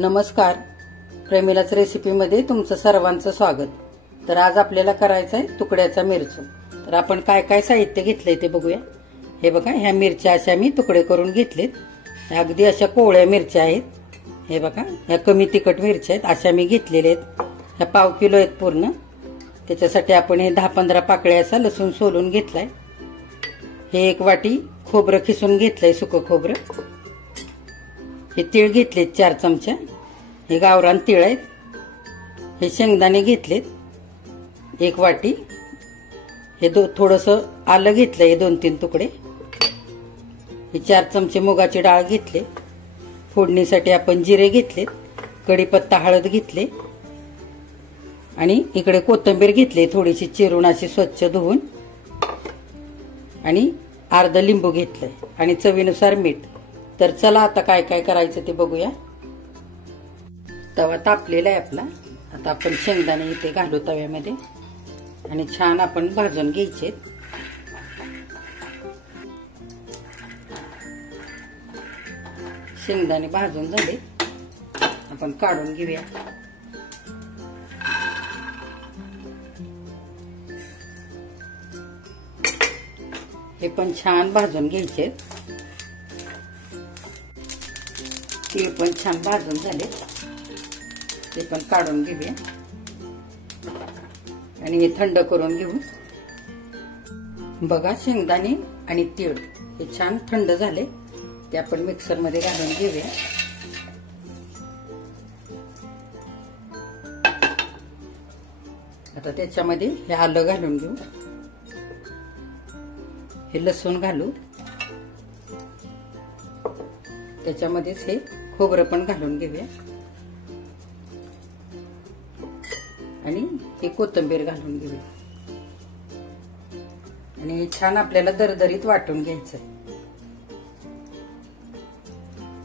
नमस्कार, प्रेमिलाच रेसिपीमध्ये तुमचं सर्वांचं स्वागत। तर आज आपल्याला करायचं आहे तुकड्याचा मिरचू। तर आपण काय काय साहित्य घेतलंय ते बघूया। हे बघा, ह्या मिरच्या अशा मी तुकडे करून घेतलेत। अगदी अशा कोवळ्या मिरच्या आहेत। हे बघा, ह्या कमी तिखट मिरच्या आहेत, अशा मी घेतलेल्या आहेत। ह्या पाव किलो आहेत पूर्ण। त्याच्यासाठी आपण हे 10-15 पाकळ्या असा लसूण सोलून घेतलाय। हे 1 वाटी खोबरं खिसून घेतलंय, सुकं खोबरं। हे तीळ घेतलेत 4 चमचा, हे गावरान तीळ आहेत। हे शेंगदाणे घेतलेत 1 वाटी। हे थोडंसं आलं घेतलंय 2-3 तुकडे। हे 4 चमचे मुगाची डाळ घेतले। फोडणीसाठी आपण जिरे घेतलेत, कढीपत्ता, हळद घेतले आणि इकडे कोथिंबीर घेतली थोडीशी चिरून अशी स्वच्छ धुवून, आणि अर्धा लिंबू घेतलंय आणि चवीनुसार मीठ। तर चला आता काय काय करायचं ते बघूया। तवा तापलेला आहे आपला। आता आपण शेंगदाणे इथे घालू तव्यामध्ये आणि छान आपण भाजून घ्यायचे। शेंगदाणे भाजून झाले, आपण काढून घेऊया। हे पण छान भाजून घ्यायचे। तीळ पण छान भाजून झाले, ते पण काढून घेऊया आणि हे थंड करून घेऊ। बघा, शेंगदाणे आणि तीळ हे छान थंड झाले, ते आपण मिक्सर मध्ये घालून घेऊया। आता त्याच्यामध्ये हे आलं घालून घेऊ, हे लसूण घालू, त्याच्यामध्येच हे खोबरं पण घालून घेऊया आणि हे कोथिंबीर घालून घेऊया आणि छान आपल्याला दरदरीत वाटून घ्यायचं।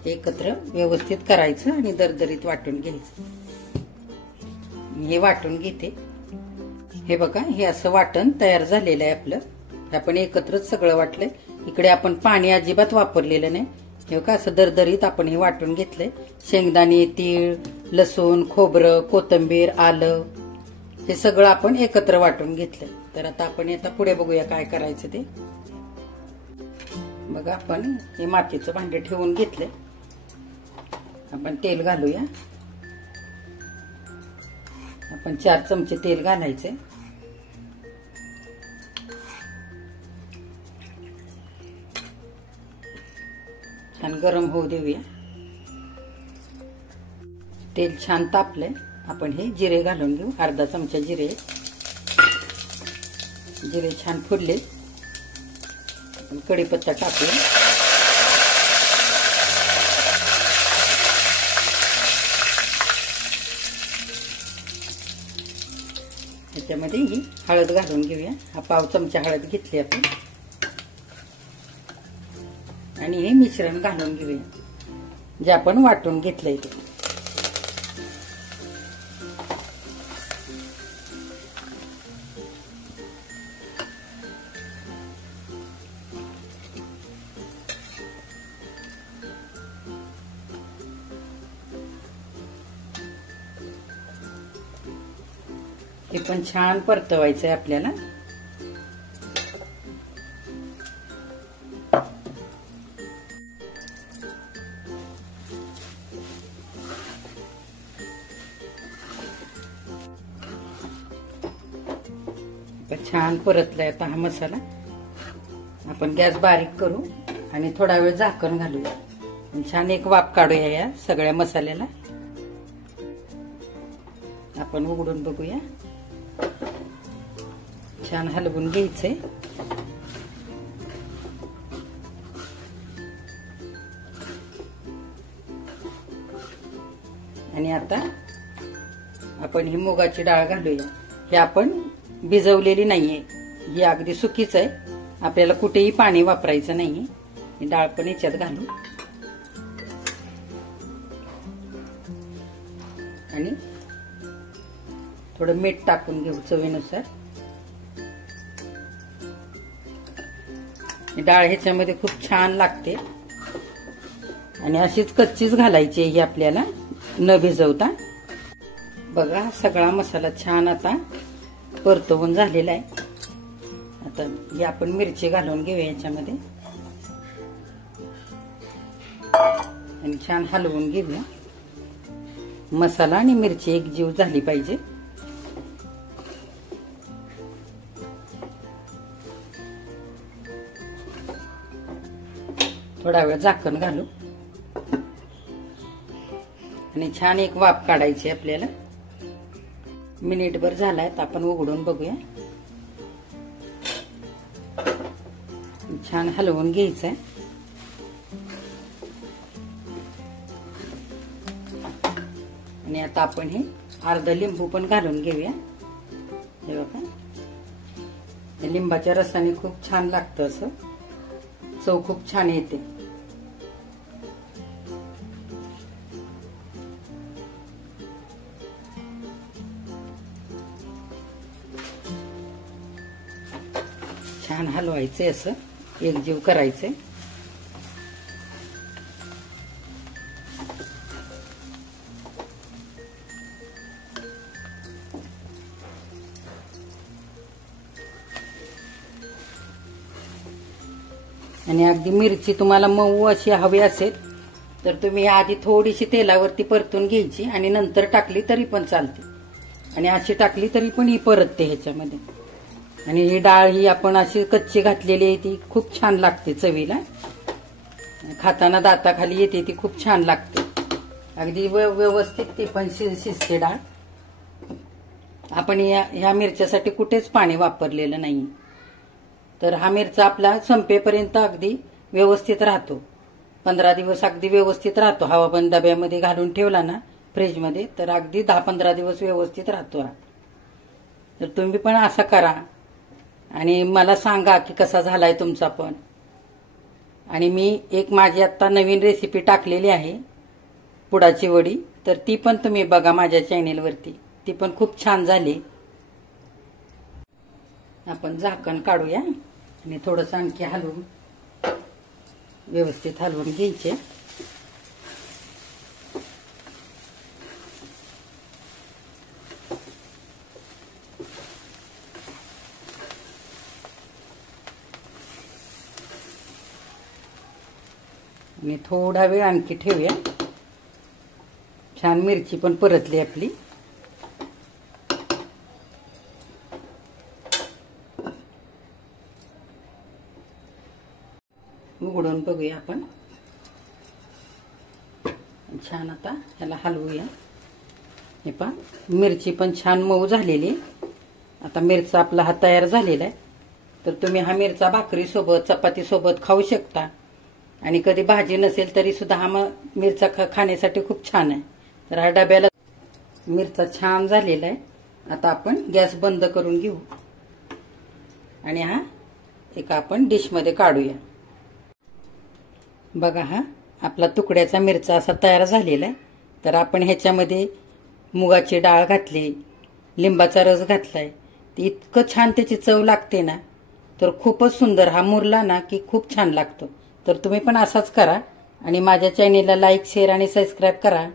एकत्र व्यवस्थित करायचं आणि दरदरीत वाटून घ्यायचं। हे वाटून घेते। हे बघा, हे असं वाटण तयार झालेलं आहे आपलं। आपण एकत्रच सगळं वाटलंय। इकडे आपण पाणी अजिबात वापरलेलं नाही। हे बघा, असं दरदरीत आपण हे वाटून घेतलंय। शेंगदाणे, तीळ, लसूण, खोबरं, कोथिंबीर, आलं हे सगळं आपण एकत्र वाटून घेतलंय। तर आता आपण आता पुढे बघूया काय करायचं ते। बघा, आपण हे मातीचं भांडे ठेवून घेतलंय। आपण तेल घालूया। आपण 4 चमचे तेल घालायचे। छान गरम होऊ देऊया। तेल छान तापलंय, आपण हे जिरे घालून घेऊ। अर्धा चमचा जिरे। जिरे छान फुलले, आपण कढीपत्ता टाकूया। त्याच्यामध्ये ही हळद घालून घेऊया। हा पाव चमचा हळद घेतली आपण आणि हे मिश्रण घालून घेऊया जे आपण वाटून घेतलंय ते। हे पण छान परतवायचंय आपल्याला। छान परतलाय आता हा मसाला। आपण गॅस बारीक करू आणि थोडा वेळ झाकण घालूया। छान एक वाफ काढूया या सगळ्या मसाल्याला। आपण उघडून बघूया। छान हलवून घ्यायचंय आणि आता आपण ही मुगाची डाळ घालूया। हे आपण भिजवलेली नाहीये, ही अगदी सुकीच आहे। आपल्याला कुठेही पाणी वापरायचं नाहीये। ही डाळ पण याच्यात घालू आणि थोडं मीठ टाकून घेऊ चवीनुसार। डाळ ह्याच्यामध्ये खूप छान लागते आणि अशीच कच्चीच घालायची ही आपल्याला। न भिजवता. बघा सगळा मसाला छान आता परतवून झालेला आहे. आता ही आपण मिरची घालून घेऊया याच्यामध्ये आणि छान हलवून घेऊया. मसाला आणि मिरची एकजीव झाली पाहिजे. थोडा वेळ झाकण घालू आणि छान एक वाफ काढायची आपल्याला. मिनिटभर झालाय तर आपण उघडून बघूया. छान हलवून घ्यायचंय. आणि आता आपण हे अर्ध लिंबू पण घालून घेऊया. हे बघा लिंबाच्या रसाने खूप छान लागतं, असं चव खूप छान येते. छान हलवायचंय, असं एकजीव करायचंय. आणि अगदी मिरची तुम्हाला मऊ अशी हवी असेल तर तुम्ही आधी थोडीशी तेलावरती परतून घ्यायची आणि नंतर टाकली तरी पण चालते. आणि अशी टाकली तरी पण ही परतते ह्याच्यामध्ये. आणि ही डाळ ही आपण अशी कच्ची घातलेली आहे, ती खूप छान लागते चवीला. खाताना दाताखाली येते, ती खूप छान लागते. अगदी व्यवस्थित ती पण शिजते डाळ. आपण ह्या मिरच्यासाठी कुठेच पाणी वापरलेलं नाही. तर हा मिरचा आपला संपेपर्यंत अगदी व्यवस्थित राहतो. 15 दिवस अगदी व्यवस्थित राहतो. हवाबंद डब्यामध्ये घालून ठेवला ना फ्रीजमध्ये तर अगदी 10-15 दिवस व्यवस्थित राहतो. तर तुम्ही पण असा करा आणि मला सांगा की कसा झालाय तुमचा पण. आणि मी एक माझी आता नवीन रेसिपी टाकलेली आहे पुडाची वडी, तर ती पण तुम्ही बघा माझ्या चॅनेलवरती. ती पण खूप छान झाली. आपण झाकण काढूया आणि थोडंसं आणखी हलवून व्यवस्थित हलवून घ्यायचे. आणि थोडा वेळ आणखी ठेवूया. छान मिरची पण परतली आपली. उघडून बघूया आपण. छान आता ह्याला हलवूया. हे पहा मिरची पण छान मऊ झालेली. आता मिरचा आपला हा तयार झालेला आहे. तर तुम्ही हा मिरचा भाकरी सोबत चपाती सोबत खाऊ शकता. आणि कधी भाजी नसेल तरी सुद्धा हा मिरचा खाण्यासाठी खूप छान आहे. तर हा डब्याला मिरचा छान झालेला आहे. आता आपण गॅस बंद करून घेऊ आणि हा एका आपण डिश मध्ये काढूया. बघा हा आपला तुकड्याचा मिरचा असा तयार झालेला आहे. तर आपण ह्याच्यामध्ये मुगाची डाळ घातली, लिंबाचा रस घातलाय. इतकं छान त्याची चव लागते ना, तर खूपच सुंदर. हा मुरला ना की खूप छान लागतो. तर तुम्ही पण असाच करा आणि माझ्या चॅनेलला लाईक, शेअर आणि सबस्क्राईब करा.